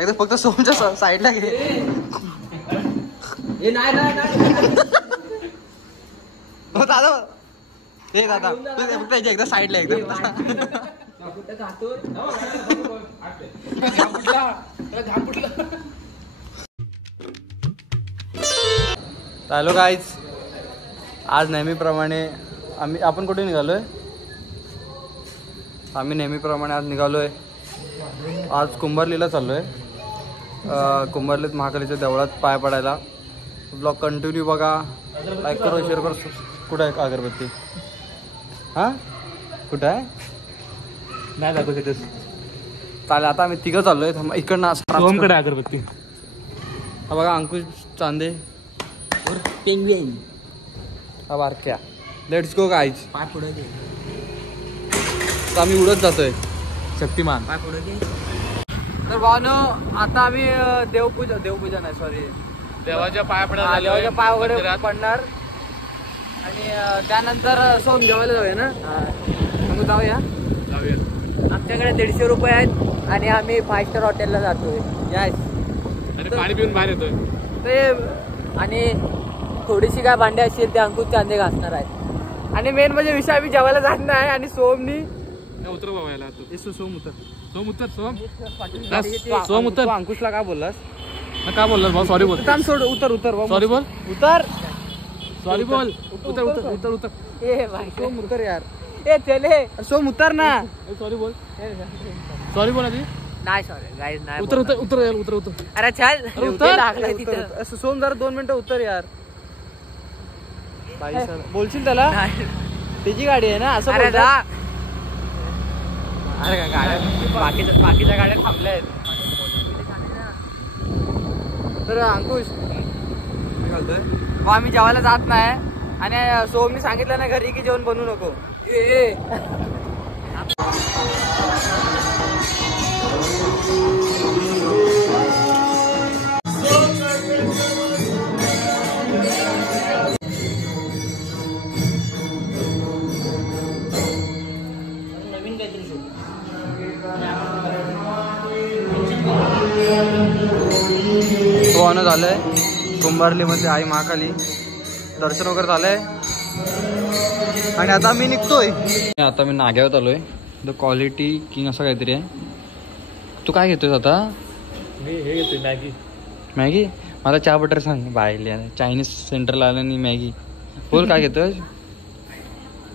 एकदा फक्त सोमच्या साईडला घे. हो दादा, हे दादा फक्त एकदा साईडला एकदा. हॅलो गाईज, आज नेहमीप्रमाणे आपण कुठे निघालोय? आम्ही नेहमीप्रमाणे आज निघालोय. आज कुंभारलीला चाललोय. कुंभारलीत महाकालीच्या देवळात पाय पडायला. ब्लॉग कंटिन्यू बघा, लाईक करो, शेअर करो. कुठं आहे अगरबत्ती? हां कुठं आहे? नाही दाखव तिथेच. चालेल, आता आम्ही तिघं चाललोय. इकडनं सोमकडे अगरबत्ती. हा बघा, अंकुश चांदे पेंग्विन. हा बारक्या. Let's go guys. पाय पुढे घे. तर आम्ही उडत जातोय. शक्तिमान. पाय पुढे घे. तर भावानो, आता आम्ही देवपूजा नाही, सॉरी, देवाच्या पाय वगैरे पडणार. आणि त्यानंतर सोम जेवायला जाऊया ना? मग जाऊया. आमच्याकडे 150 रुपये आहेत आणि आम्ही 5 स्टार हॉटेलला जातोय. यस. पाणी पिऊन बाहेर येतोय ते. आणि थोडीशी काय भांडे असतील ते अंकुश चांदे घासणार आहेत. आणि मेन म्हणजे विषय, आम्ही जेवायला जात नाही. आणि सोमनी उतर बाबायला सोम उतर. अंकुशला काय बोललास? काय बोललास भाऊ? सॉरी बोल. सोड. उतर. सॉरी बोल. सॉरी बोल. उतर. ए भाई सोम उतर यार. ए चले सोम उतर ना. सॉरी बोल. सॉरी बोल आधी. नाही सॉरी गाईज, नाही. उतर. अरे चल, उतर. सोम जरा 2 मिनिटं उतर यार. बोलशील त्याला? त्याची गाडी आहे ना, असं बोलता. अरे का गाड्या बाकीच्या गाड्या थांबल्या आहेत. तर अंकुश आम्ही जेवायला जात नाही. आणि सोमनी सांगितलं ना घरी की जेवण बनवू नको. पोहणं झालंय कुंभारलीमध्ये आई महाकाली. दर्शन वगैरे झालंय. आणि आता मी निघतोय. आता मी नाग्यावर आलोय. द क्वालिटी किंग असं काहीतरी आहे. तू काय घेतोय आता? मी हे घेतोय, मॅगी. मला चहा बटर सांग. बायले चायनीज सेंटरला आलं आणि मॅगी. बोल काय घेतोय?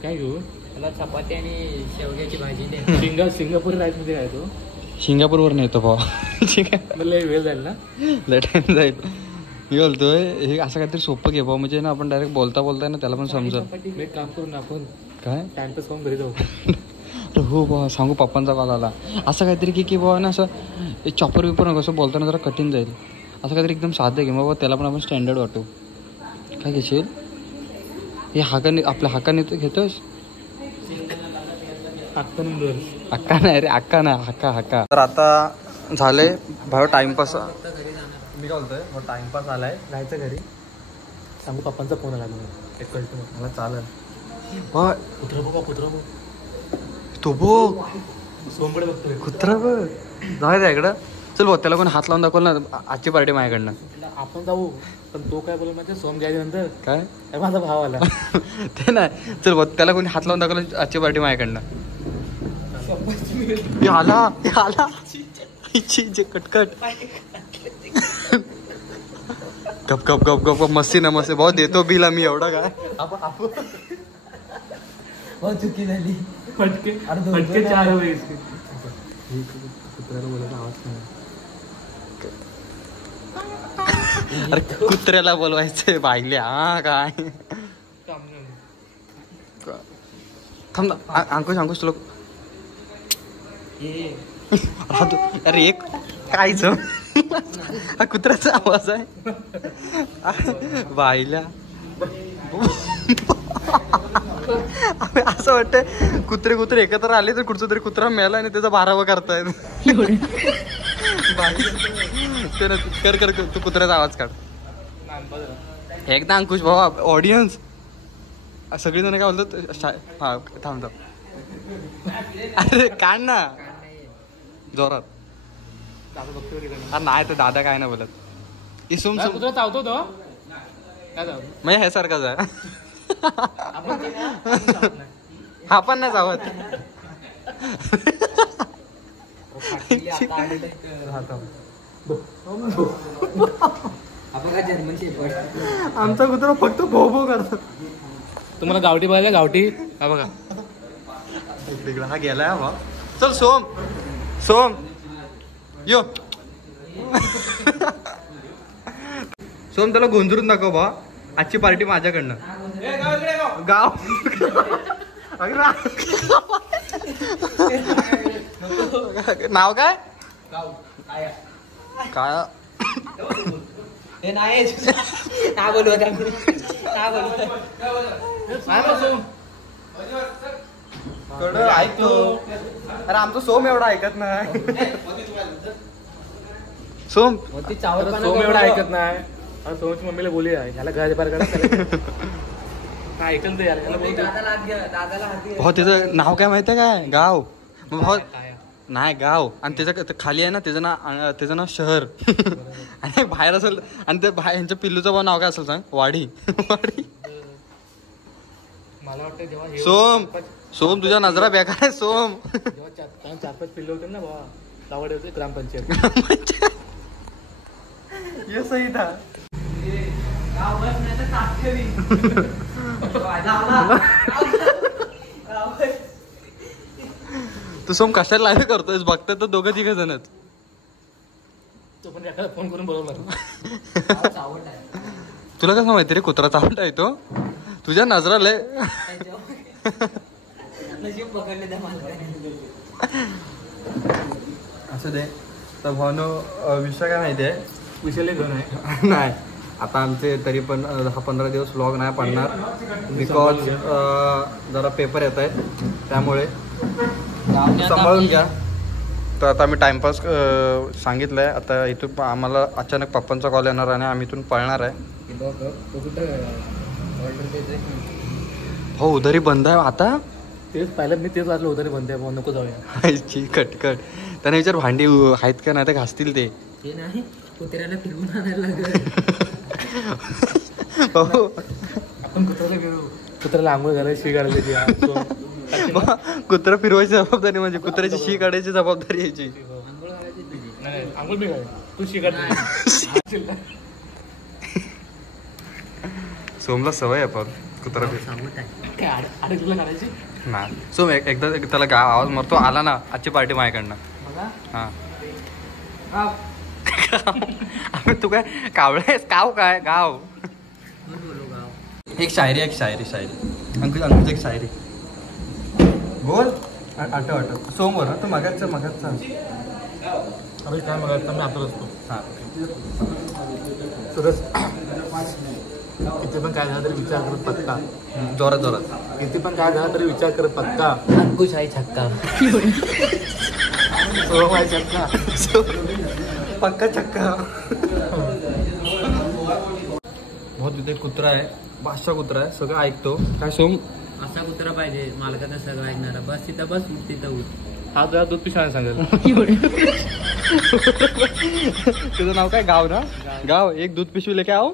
काय घेऊ? मला चपाती आणि शेवग्याची भाजी. सिंगापूर राईस मध्ये काय? तो सिंगापूरवर नेतो भाऊ. ठीक आहे, वेळ जाईल ना, लय टाइम जाईल. मी बोलतोय हे असं काहीतरी सोपं घे भाऊ, म्हणजे ना आपण डायरेक्ट बोलता ना त्याला पण समजत. एक काम करू ना आपण, काय टाइमपास करून घरी जाऊ. हो बा, सांगू पप्पांचा कॉल आला. असं काहीतरी की बाबा ना असं चॉपर विपर नको, असं बोलताना जरा कठीण जाईल. असं काहीतरी एकदम साधं घे बाबा, त्याला पण आपण स्टँडर्ड वाटू. काय घेशील? हे हाकाने, आपल्या हाकाने घेतोस? अक्का नाही रे, अक्का ना, हक्का. तर आता झालंय भाऊ टाइमपास. मी काय बोलतोय, मग टाइमपास आलाय, जायचं घरी. सांगू पप्पांचा फोन आला मला. चालेल. तो बघ सोमकडे बघतोय, कुत्रा बघ. जाऊ द्या इकडं. चल भाऊ, त्याला कोण हात लावून दाखवल ना, आजची पार्टी माझ्याकडनं. आपण जाऊ, पण तो काय बोल म्हणजे सोम घ्यायच्या नंतर काय माझा भाव आला. ते नाही, चल भाऊ, त्याला कोणी हात लावून दाखवलं, आजची पार्टी माझ्याकडनं. आला कटकट. गप गप गप गप. मस्ती ना मस्ती भाऊ, देतो बिल आम्ही. एवढा काय बहुत चुकी झाली. फटके 4 वेळेस. कुत्र्याला बोलायचा आवाज नाही. अरे कुत्र्याला बोलवायचंय बाईले. हा काय थांब ना. अंकुश तुला अरे एक कायच हा कुत्र्याचा आवाज आहे बाईला. असं वाटतंय कुत्रे एकत्र आले तर कुठचा तरी कुत्रा मेला आणि त्याचा बारावा करतायत. कर तू कुत्र्याचा आवाज काढ एकदा. अंकुश भाऊ, ऑडियन्स सगळी जण काय बोलतात. हा थांब. अरे काढ ना जोरात. नाही तर दादा काय नाही बोलत. सोम कुत्रा चावतो तो मग हे सारखाच आहे. हा पण नाही चावत. आमचा कुत्रा फक्त भो भो करतो. तुम्हाला गावठी बघायला गावठी हा बघा तिकडे हा गेलाय बा. चल सोम सोम यो. सोम त्याला गोंजरून दाखव बा. आजची पार्टी माझ्याकडनं. गाव नाव काय काय ऐकतो. अरे आमचं सोम एवढा ऐकत नाही. सोम सोम एवढा ऐकत नाही. सोमची मम्मीला बोली आहे ह्याला घराच्या बाहेर काढा. ऐकल ते हो त्याचं नाव काय माहितीये काय गाव हो नाही गाव आणि त्याचं खाली आहे ना त्याचं नाव शहर. आणि बाहेर असेल आणि ते बाहेर यांच्या पिल्लूचं भाऊ नाव काय असेल सांग. वाडी वाडी. मला वाटतं जेव्हा सोम सोम तुझ्या नजरा बेकार आहे सोम. जेव्हा 4-5 पिल्ले होते ना बाबा गावाडे होते ग्रामपंचायत. ये सही था. तू सोम कशाला लाईव्ह करतोयस. बघतात तर दोघं तिघ जणच. तो पण एखादा फोन करून बोलवला. तुला कसं माहिती रे कुत्रा चावट आहे तो. तुझ्या नजरा लय असं दे. तर भावनो विषय काय माहिती आहे. विषयले घेऊन आहे नाही आता आमचे तरी पण 10-15 दिवस व्लॉग नाही पडणार. बिकॉज जरा पेपर येत आहेत त्यामुळे सांभाळून घ्या. तर आता आम्ही टाइमपास सांगितलं आहे. आता इथून आम्हाला अचानक पप्पांचा कॉल येणार आणि आम्ही इथून पळणार आहे. हो उधारी बंद आहे आता. तेच पाहिलं मी तेच वाटलं उधारी बंद आहे नको जाऊया. कटकट त्याने विचार भांडी आहेत का नाही तर घासतील ते. नाही कुत्र्याला फिरवून आणायला लागेल. आपण कुत्र्याला फिरू. कुत्र्याला आंघोळ घालायची शी काढायची. कुत्रा फिरवायची जबाबदारी म्हणजे कुत्र्याची शी काढायची जबाबदारी यायची. आंघोळ मी तू शी काढ. सोमला सवय आहे पण कुत्रा अडकला काढायची ना. सोम एकदा त्याला गाव आवाज मारतो आला ना आजची पार्टी माझ्याकडनं. हा तू काय कावळेस काव काय गाव. एक शायरी अंकुश एक शायरी बोल. आठव सोम बोल तू मगाचा अरे काय बघायचं मी आता असतो. हां सुरज किती पण काय झालं तरी विचार करत पत्ता. जोरात किती पण काय झालं तरी विचार करत पत्ता. अंकुश आहे छक्का. सोम आहे छक्का. पक्का छक्का. बहुत तिथे कुत्रा आहे. बादशाह कुत्रा आहे. सगळं ऐकतो. काय सोम असा कुत्रा पाहिजे मालकाचा सगळं ऐकणारा. बस तिथं बस तिथं उठ. हा तुझ्या दूध पिशवाने सांगेल. तुझं नाव काय गाव ना. गाव एक दूध पिशवी लेके आओ.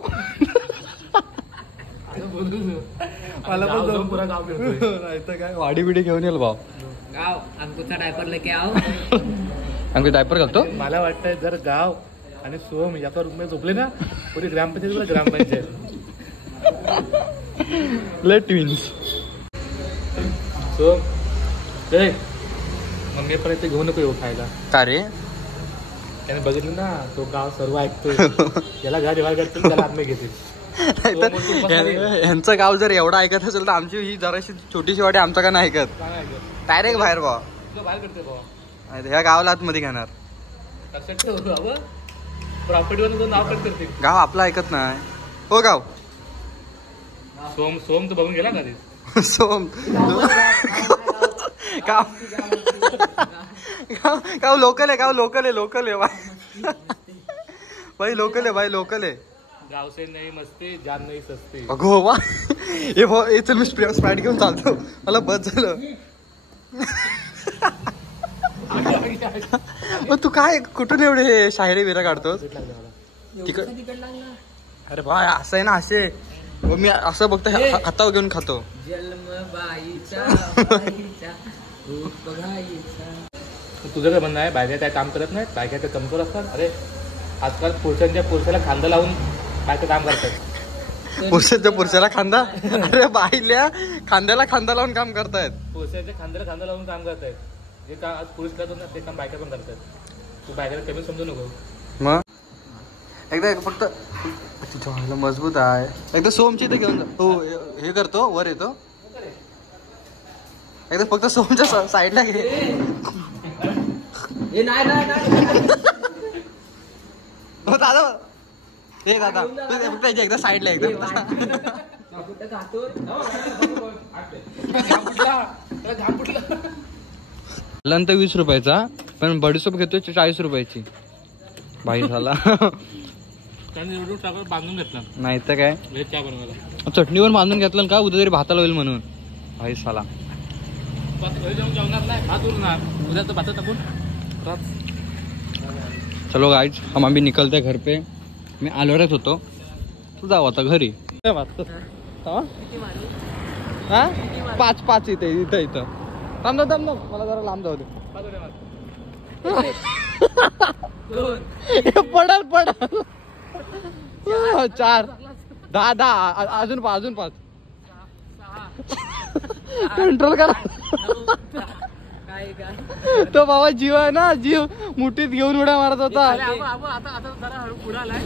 मला पण पुरा गाव फिरतोय. नाही तर काय वाडी बिडी घेऊन येईल भाऊ. गाव अंकुशचा डायपर लेके आओ. अंकुश डायपर घालतो. मला वाटतंय जर गाव आणि सोम याचा रूम मध्ये झोपले ना पुरी ग्रामपंचायत. ले ट्विन्स. सोम मम्मी पण इथे घेऊ नको येऊ खायला. का रे त्याने बघितलं ना तो गाव सर्व ऐकतोय. याला घाट वाढ करतील त्याला आत्मे घेतील. यांचं गाव जर एवढं ऐकत असेल तर आमची ही जराशी छोटीशी वाडी आमचं का नाही ऐकत. डायरेक्ट बाहेर भाऊ. बाहेर करते भाऊ. ह्या गावाला आतमध्ये घेणार. लक्षात ठेव बाबा प्रॉपर्टीवर नाव कट करते. गाव आपलं ऐकत नाही. हो गाव सोम सोम तर बघून गेला का ते. सोम गाव गाव लोकल आहे. भाई लोकल आहे. गाव से नाही मस्ती जान नाही सस्ती. अगो वा हे चल मी स्प्राईट घेऊन चालतो. मला बस झालं. मग तू काय कुठून एवढे शायरी बिरा काढतोस तिकड? अरे भाई असं आहे ना असे मी असं बघतो हातावर घेऊन खातो. तुझं काय म्हणणं आहे बायका काय काम करत नाहीत? बायका काय कमजोर असतात? अरे आजकाल पुरुषाला खांदा लावून बायका काम करतात. पुरुषाला खांदा? अरे बाईल्या खांद्याला खांदा लावून काम करतायत. पुरुषाच्या खांद्याला खांदा लावून काम करतायत. जे काम आज पुरुष करतात ना ते काम बायका पण करतात. तू बायकाला कमी समजू नको. मग एकदा फक्त तुझ्या मजबूत आहे. एकदा सोमची इथे घेऊन जा. हो हे करतो वर येतो. एकदा फक्त सोमच्या साईडला घे. हो दादा हे दादा फक्त एकदा साईडला एकदा. लंत 20 रुपयाचा पण बडीसोप घेतोय 40 रुपयाची. भाई झाला बांधून घेतला नाही तर काय चहा बनवायला चटणीवर बांधून घेतलं का उद्या तरी भाताला होईल म्हणून. भाई साला जेवणार नाही भात उरणार उद्या तर भात टाकून. चलो गाइज हम अभी निकलते घर पे. मी आलोऱ्यात होतो तू जाऊ आता घरी. 5 इथे इथं थांब मला जरा लांब जाऊ दे. पडल 4 10 अजून 5 कंट्रोल करा. तो बाबा जीव आहे ना जीव मुठीत घेऊन उड्या मारत होता. पुढे आलाय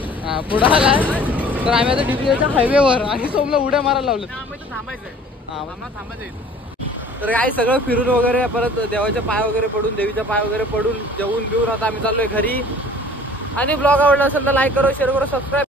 तर आम्ही आता डिप्लीच्या हायवेवर आणि सोमला उड्या मारायला लावलं. तर काय सगळं फिरून वगैरे परत देवाच्या पाय वगैरे पडून देवीच्या पाय वगैरे पडून जेवून बिवून आता आम्ही चाललोय घरी. आणि ब्लॉग आवडला असेल तर लाईक करो शेअर करो सबस्क्राईब